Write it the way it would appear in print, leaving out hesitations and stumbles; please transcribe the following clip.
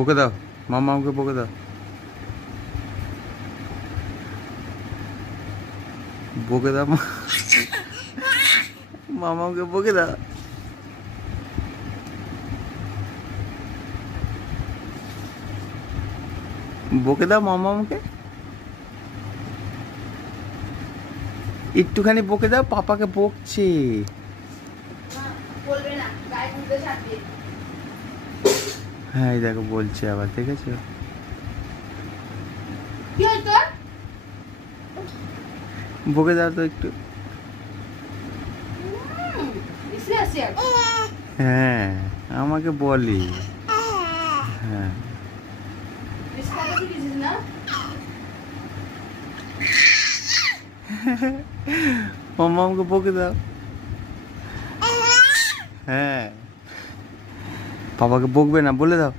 বকে দাও, মামাকে বকে দাও, বকে দাও, মামাকে বকে দাও। বকে দাও মামাকে, একটুখানি বকে দাও, পাপাকে বকছে। হ্যাঁ এই দেখো বলছে আবার, দেখেছো? বকে দাও তো একটু। হ্যাঁ আমাকে বলি। হ্যাঁ মামাকে বকে দাও। হ্যাঁ পাপাকে বকবে না বলে দাও।